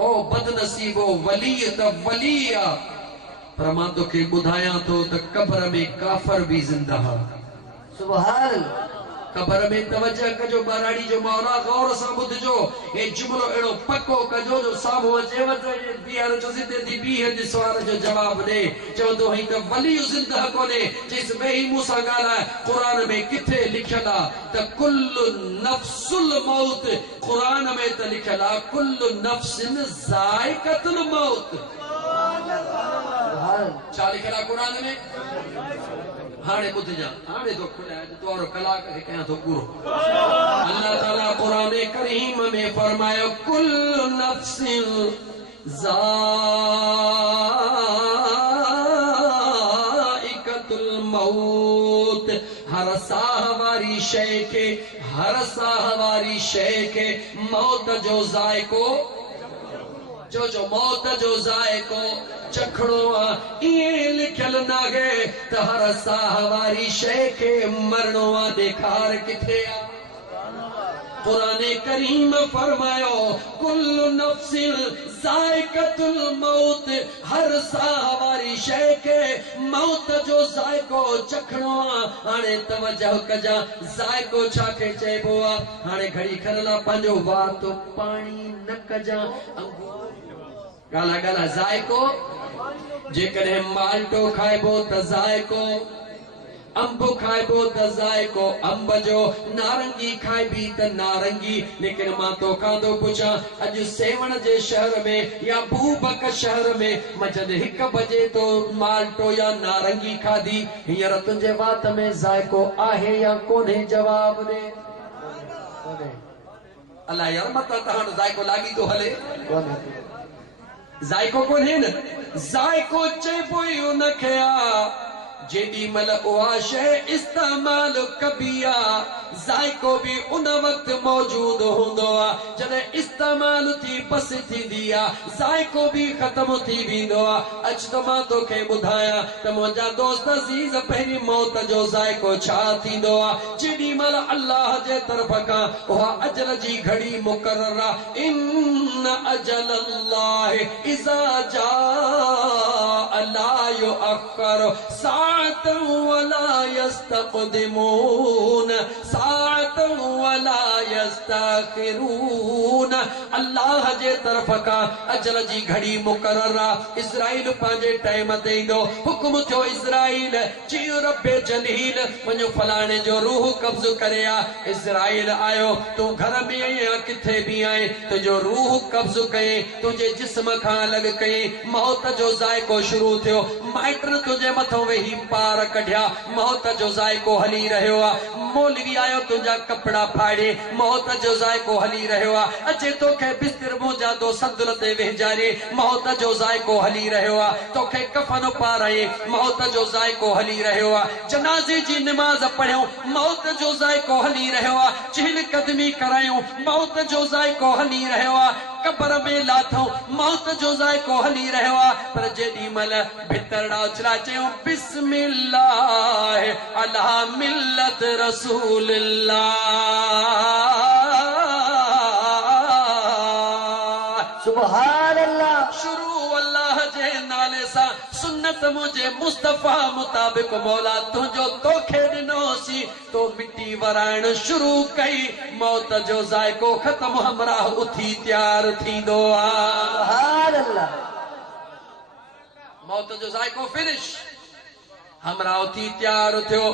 ओ बदनसीबो वली त वली आ पर मां तोखे ॿुधायां थो त कब्र में काफर भी जिंदा हा। सुभान कब्र में तवज्जो कजो बाराड़ी जो मौला गौर सां ॿुधजो ए जुमलो अहिड़ो पको कजो जो साम्हूं अचेव त बीहर जो सिधे थी बीह जे सुवाल जो जवाब ॾे चवंदो हई त वली ज़िंदा कोन्हे चइस ॿई मूं सां ॻाल्हाए क़ुरान में किथे लिखियल आहे त कुल्लु नफ्सुल मौत क़ुरान में त लिखियल आहे कुल्लु नफ्सिन ज़ाइक़तुल मौत छा लिखियल आहे क़ुरान में हाणे ॿुधजा हाणे तो खुलिया तोरो कलाक खे कयां थो पूरो अल्लाह ताला क़ुरान करीम में फरमायो कुल्लु नफ्सिन ज़ाइक़तुल मौत हर साह वारी शइ खे हर साह वारी शइ खे मौत जो ज़ाइक़ो जो मौत जो ज़ाइक़ो चखणो आहे ईअं लिखियल नाहे त हर साह वारी शइ खे मरणो आहे ॾेखार किथे आहे क़ुरान करीम फरमायो कुल्लु नफ्सिन ज़ाइक़तुल मौत हर साह वारी शइ खे मौत जो ज़ाइक़ो चखणो आहे हाणे तवज्जो कजा ज़ाइक़ो छा खे चइबो आहे हाणे घड़ी खणला पंहिंजो वात पाणी न कजा गाला गाला ज़ाइक़ो जेकॾहिं माल्टो खाइबो त ज़ाइक़ो अंब खाइबो त ज़ाइक़ो अंब जो नारंगी खाइबी त नारंगी लेकिन मां तोखां थो पुछां अॼु सेवण जे शहर में या भूबक शहर में मंझंदि 1 बजे तो माल्टो या नारंगी खाधी हींअर तुंहिंजे वात में ज़ाइक़ो आहे या कोन्हे जवाब ॾे अलाह यार मत तव्हां ज़ाइक़ो लागी थो हले ज़ाइक़ो कोन्हे न ज़ाइक़ो चइबो ई उनखे आहे जेॾी महिल उहा शइ इस्तेमाल कबी आहे ज़ाइक़ो बि उन वक़्तु मौजूद हूंदो आहे जॾहिं इस्तेमाल थी बस थींदी आहे ज़ाइक़ो बि ख़त्म थी वेंदो आहे अच त मां तोखे ॿुधायां त मुंहिंजा दोस्त अज़ीज़ पहिरीं मौत जो ज़ाइक़ो छा थींदो आहे जेॾी महिल अल्लाह जे तरफ़ खां उहा अजल जी घड़ी मुक़रर आहे इन अजल अल्लाह इज़ा जाअ ला युअख़्ख़र साअतन वला यस्तक़दिमून साअतन वला यस्तअखिरून अल्लाह जे तरफ़ खां अजल जी घड़ी मुक़रर आहे इज़राइल पंहिंजे टाइम ते ईंदो हुकुम थियो इज़राइल चयो रब्बे जलील वञो फलाणे जो रूह कब्ज़ करे आ इज़राइल आयो तूं घर में या किथे बि आहीं तुंहिंजो रूह कब्ज़ कयईं तुंहिंजे जिस्म खां अलॻि कयईं मौत जो ज़ाइक़ो शुरू थियो माइट तुंहिंजे मथां वेही पार कढिया मौत जो ज़ाइक़ो हली रहियो आहे मौलवी आयो तुंहिंजा कपड़ा फाड़े मौत जो ज़ाइक़ो हली रहियो आहे अचे तोखे बिस्तर मुंहिंजा तो संदुल ते वेझारे मौत जो ज़ाइक़ो हली रहियो आहे तोखे कफन पाराए मौत जो ज़ाइक़ो हली रहियो आहे जनाज़े जी निमाज़ पढ़ियो मौत जो ज़ाइक़ो हली रहियो आहे चहल कदमी करायूं मौत जो ज़ाइक़ो हली रहियो आहे कब्र में लाथो मौत जो ज़ाइक़ो हली रहियो आहे पर जेॾी महिल भितरड़ा उछला चयूं बिस्मिल्लाह अला मिल्लत रसूलिल्लाह सुभान अल्लाह शुरू अल्लाह जे नाले सां सुन्नत मुझे मुस्तफा मुताबिक मौला तुझो तोखे ॾिनोसी तो मिट्टी वराइण शुरू कई मौत जो ज़ाइक़ो ख़त्म हमराह उथी तैयार थींदो आहे सुभान अल्लाह मौत जो ज़ाइक़ो फिनिश हमराह उथी तैयार थियो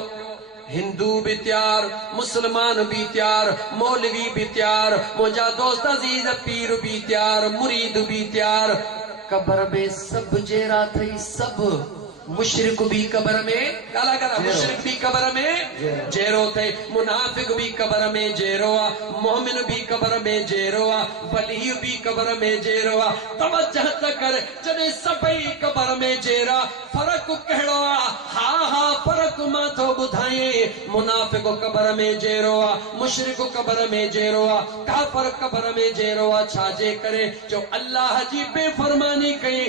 हिंदू भी तैयार मुसलमान भी तैयार मौलवी भी तैयार मुंहिंजा दोस्त अज़ीज़ पीर भी तैयार मुरीद भी तैयार कब्र में सब जेरा थई सब मुशरिक भी कब्र में गाला गाला मुशरिक भी कब्र में जेरो थे मुनाफिक भी कब्र में जेरो आ मोमिन भी कब्र में जेरो आ वली भी कब्र में जेरो आ तवज्जो त कर जने सभई कब्र में जेरा फर्क कहिड़ो आ हा हा फर्क मां थो ॿुधाए मुनाफिक कब्र में जेरो आ मुशरिक कब्र में जेरो आ काफिर कब्र में जेरो आ छाजे करे जो अल्लाह जी बेफरमानी कई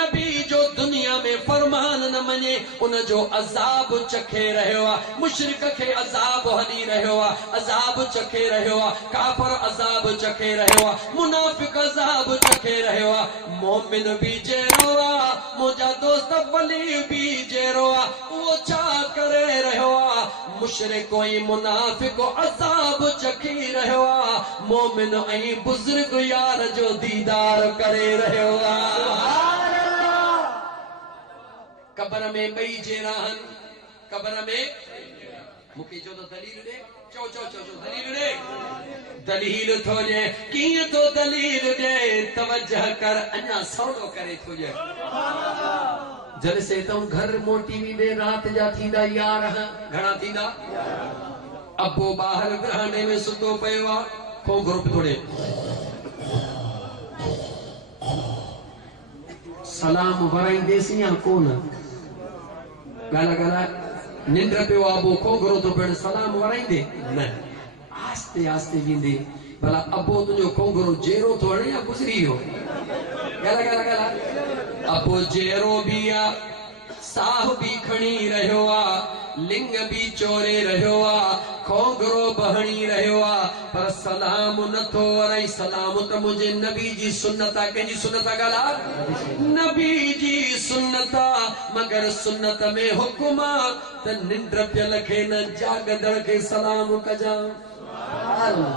नबी जो दुनिया में फरमान न मञे उन जो अज़ाब चखे रहियो आहे। मुशरिक खे अज़ाब हली रहियो आहे, अज़ाब चखे रहियो आहे। काफ़िर अज़ाब चखे रहियो आहे, मुनाफ़िक़ अज़ाब चखे रहियो आहे। मोमिन बि जहिड़ो आहे, मुंहिंजा दोस्त वली बि जहिड़ो आहे। उहो छा करे रहियो आहे? मुशरिक ऐं मुनाफ़िक़ अज़ाब चखी रहियो आहे। मोमिन ऐं बुज़ुर्ग यार जो दीदार करे रहियो आहे। कब्र में ॿई जहिड़ा आहिनि, कब्र में मूंखे चओ त दलील ॾे, चओ चओ चओ चओ दलील ॾे। दलील थो ॾे, कीअं थो दलील ॾे? तवजह कर, अञा सवलो करे थो ॾे। जलसे तूं घर मोटी वेंदे रात जा थींदा 11, घणा थींदा? अबो ॿाहिरि विरहाणे में सुतो पियो आहे, खोंगरो थोड़े सलाम वराईंदेसि या कोन? गाला गाला निंड पियो आहे, अबो खोंगरो थो पियो, सलाम वराईंदे न? आस्ते आस्ते वेंदे भला अबो तुंहिंजो खोंगरो जहिड़ो थो हणे या गुज़री वियो? गाला गाला गाला अबो जहिड़ो बि आहे, साह बि खणी रहियो आहे, लिंग बि चोरे रहियो आहे, खोंगरो बहणी रहियो आहे, पर सलाम नथो वराई। सलाम त मुंहिंजे नबी जी सुन्नत आहे। कंहिंजी सुन्नत आहे? ॻाल्हि नबी जी सुन्नत आहे। मगर सुन्नत में हुकुम आहे त निंड पियल खे न जागदड़ खे सलाम कजां,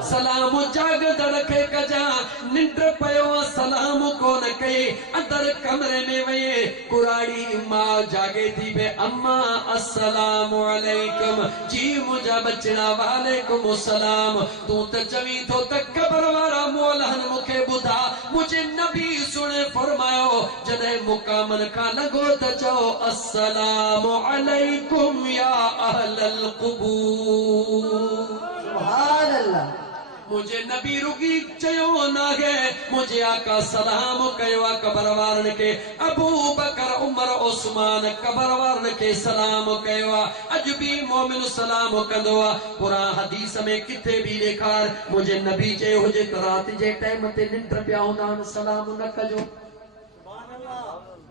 सलाम जागदड़ खे कजां। निंड पियो सलाम कोन कई, अंदर कमरे में वये कुराड़ी मां जागे थी बे, अम्मा अस्सलाम अलैकुम जी, मुंहिंजा बचड़ा वालेकुम सलाम। तूं त चवी थो त कब्र वारा मौलहन मूंखे ॿुधा, मुंहिंजे नबी सुणे फरमायो जॾहिं मुकामन खां लॻो त चओ अस्सलाम अलैकुम या अहलल क़ुबूर। सुभान अल्लाह। मुझे नबी रुगी चयो नाहे, मुझे आका सलाम कयो आहे कब्र वारन के। अबू बकर उमर उस्मान कब्र वारन के सलाम कयो आहे। अज भी मोमिन सलाम कंदो आहे। कुरान हदीस में किथे भी ॾेखार मुझे नबी चयो हुजे त रात जे टाइम ते निंड पिया हूंदा आहिनि, सलाम न कजो।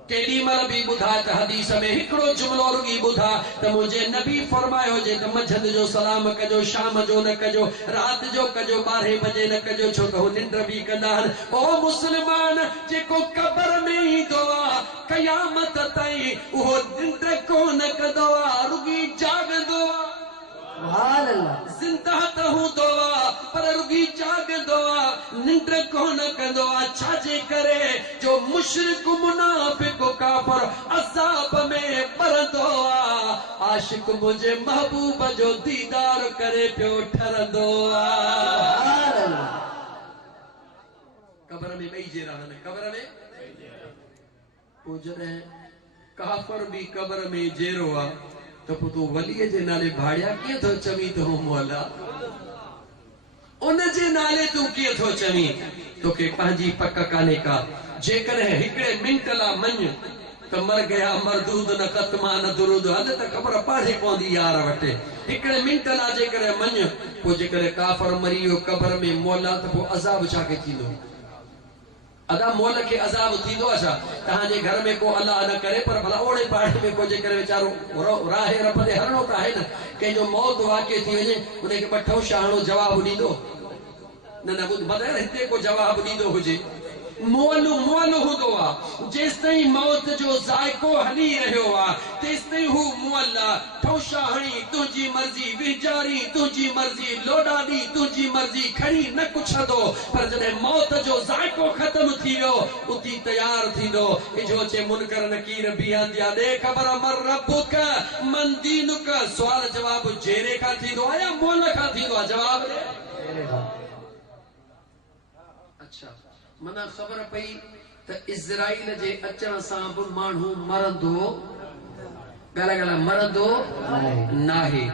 केॾी महिल बि ॿुधा त हदीस में हिकिड़ो जुमिलो रुगी ॿुधा त मुंहिंजे नबी फरमायो हुजे त मंझंदि जो सलाम कजो, शाम जो न कजो, रात जो कजो, 12 बजे न कजो, छो त हू निंड बि कंदा आहिनि। ओ मुस्लमान, जेको कब्र में ईंदो आहे क़यामत ताईं उहो निंड कोन कंदो आहे, रुगी जागंदो आहे। सुभान अल्लाह। जिंदा त हूंदो आहे पर रुगी जागंदो आहे, निंड कोन कंदो आहे। छाजे करे? जो मुशरिक मुनाफिक काफ़िर अज़ाब में मरंदो आहे, आशिक मुंहिंजे महबूब जो दीदार करे पियो ठरंदो आहे। सुभान अल्लाह। कब्र में ॿई जहिड़ा आहिनि, कब्र में पोइ जॾहिं काफ़िर बि कब्र में जहिड़ो आहे तो तू वलीअ जे नाले भाड़िया कीअं थो चवीं त हू मौला? उन जे नाले तू कीअं थो चवीं? तोखे पंहिंजी पक कान्हे का। जेकॾहिं हिकिड़े मिंट लाइ मञ त मर गया मरदूद न ख़त्मा न दुरूद, हद त ख़बर पाड़े पवंदी यार वटि। हिकिड़े मिंट लाइ जेकॾहिं मञ, पोइ जेकॾहिं काफ़िर मरी वियो कब्र में मौला त पोइ अज़ाब छा के थींदो? अदा मोल के अज़ाब थींदो आहे छा? तव्हांजे घर में को अल्लाह न करे पर भला ओड़े पाड़े में को जेकर वीचारो राहे रब ते हरणो त आहे न, कंहिंजो मौत वाक़िए थी वञे उनखे ॿ ठौशा हणो, जवाबु ॾींदो? न न ॿुध, बग़ैर हिते को जवाबु ॾींदो हुजे। मोल हूंदो आहे। जेसि ताईं मौत जो ज़ाइको हली रहियो आहे तेसि ताईं हू मोल आहे। ठौशा हणी तुंहिंजी मर्ज़ी, विचारी तुंहिंजी मर्ज़ी, लोॾाॾी तुंहिंजी मर्ज़ी खणी न कुछंदो, पर जॾहिं मौत जो ज़ाइको ख़त्म थी वियो उती तयारु थींदो। इजो चे मुनकर नकीर बीहंदी आहे, ॾे ख़बर मर रब्बुक मन दीनुक। सुवाल जवाब जहिड़े खां थींदो आहे या मोल खां थींदो आहे? जवाब ॾे। अच्छा, मना ख़बर पई त इज़राइल जे अचण सां बि माण्हू मरंदो, ॻाल्हि ॻाल्हि मरंदो नाहे।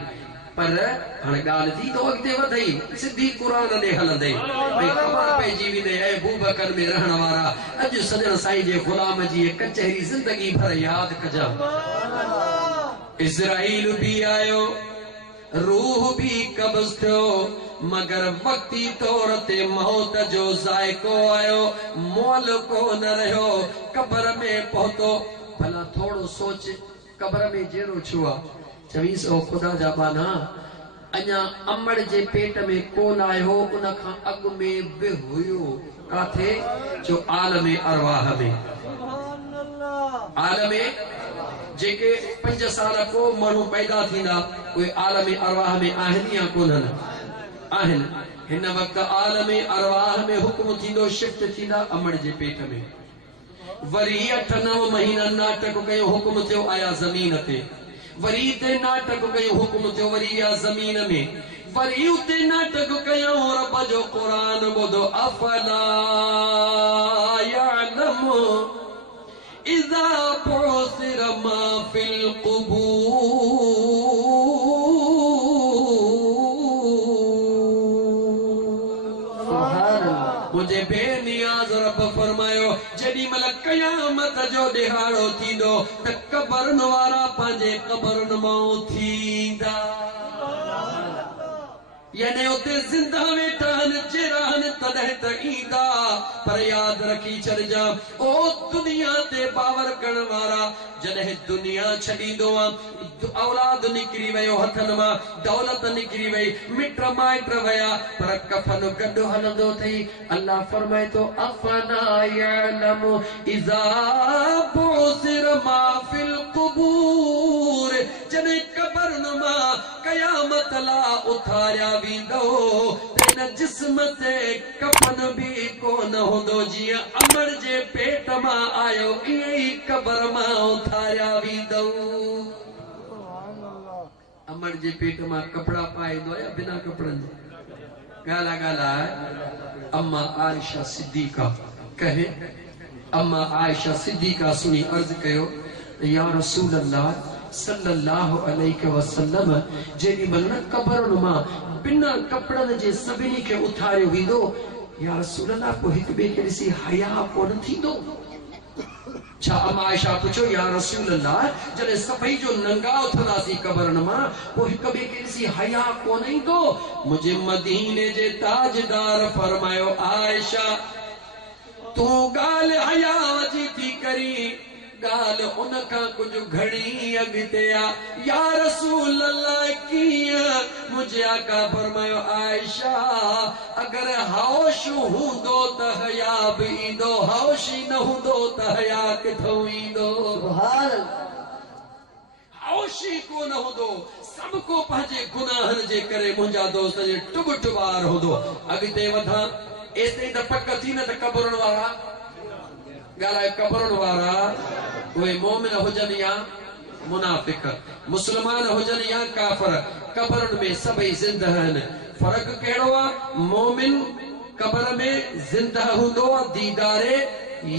पर हाणे ॻाल्हि थी तो अॻिते वधई, सिधी क़ुरान ॾे हलंदे भई ख़बर पइजी वेंदे ऐं बूबकर में रहण वारा अॼु सॼण साईं जे ग़ुलाम जी कचहरी ज़िंदगी भर यादि कजां। इज़राइल भी आयो, रूह भी कब्ज़ थियो, मगर वक्ती तौर ते मौत जो ज़ाइको आयो, मोल को न रहियो। कब्र में पहुतो, भला थोड़ो सोच कब्र में जेरो छुआ चवीस ओ खुदा जा बाना अञा अमड़ जे पेट में कोन आयो उन खां अॻु में बि हुयो काथे जो आलम अरवाह में आलम जेके 5 साल को माण्हू पैदा थींदा उहे आलम अरवाह में आहिनि या कोन्हनि आहिनि हिन वक्त आलम अरवाह में हुक्म थींदो शिफ्ट थींदा अमड़ जे पेट में वरी 8-9 महीना नाटक कयो हुक्म थियो आया ज़मीन ते वरी ते नाटक कयो हुक्म थियो वरी या ज़मीन में वरी उते नाटक कयो रब जो क़ुरान ॿुधो अफला यअलमु इज़ा बुसिर मा फिल क़ुबूर मुझे बेनियाज रब फरमायो जॾी मल क़यामत जो ॾिहाड़ो थींदो त कबरन वारा पंहिंजे कबरन मां थींदा यानी उते जिंदा वेठा आहिनि जहिड़ा आहिनि तॾहिं त ईंदा पर याद रखी छॾिजा ओ दुनिया ते बावर करण वारा जॾहिं दुनिया छॾींदो औलाद निकिरी वियो हथनि मां दौलत निकिरी वई मिट माइट विया पर कफन गॾु हलंदो अथई अल्लाह फरमाए थो अफला यअलमु इज़ा बुसिर मा फिल क़ुबूर जॾहिं कबरन मां क़यामत ला उथारिया वेंदो इन जिस्म ते कफन भी कोन हूंदो जीअं अमड़ जे पेट मां आयो ईअं ई कबर मां उथारिया वेंदो अमड़ जे पेट मां कपड़ा पाईंदो या बिना कपड़नि गाला अम्मा आयशा सिद्दीका कहे अम्मा आयशा सिद्दीका सुनी अर्ज कयो या रसूल अल्लाह सल्लल्लाहु अलैहि वसल्लम जेडी मल कबरन मां बिना कपड़न जे सभिनी के उथारियो वेंदो या रसूल अल्लाह को हिक बे के ॾिसी हया कोन थींदो छा अम्मा आयशा पुछो या रसूल अल्लाह जॾहिं सभई जो नंगा उथंदासीं कबरन मां पोइ हिक ॿिए खे ॾिसी हया कोन ईंदो मुंहिंजे मदीने जे ताजदार फरमायो आयशा तूं ॻाल्हि हया जी थी करी ॻाल्हि उन खां कुझु घणी अॻिते आहे या रसूल अल्लाह कीअं मुंहिंजे आका फरमायो आयशा अगर होश हूंदो त हया बि ईंदो होश ई न हूंदो त हया किथां ईंदो होश ई कोन हूंदो सब को पंहिंजे गुनाहनि जे करे मुंहिंजा दोस्त जे टुब टुबार हूंदो अॻिते वधां एतिरी त पक थी न त कबरनि वारा ॻाल्हाए कबरनि वारा उहे मोमिन हुजनि या मुनाफिक मुस्लमान हुजनि या काफर कबरनि में सभई ज़िंदा आहिनि फर्क़ कहिड़ो आहे मोमिन कबर में ज़िंदा हूंदो आहे दीदारे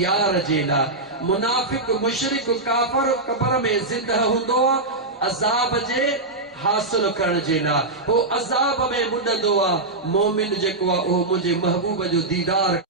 यार जे लाइ मुनाफिक मुशरिक काफर कबर में ज़िंदा हूंदो आहे अज़ाब जे हासिल करण जे लाइ हो अज़ाब में मुॾंदो आहे मोमिन जेको आहे उहो मुंहिंजे महबूब जो दीदार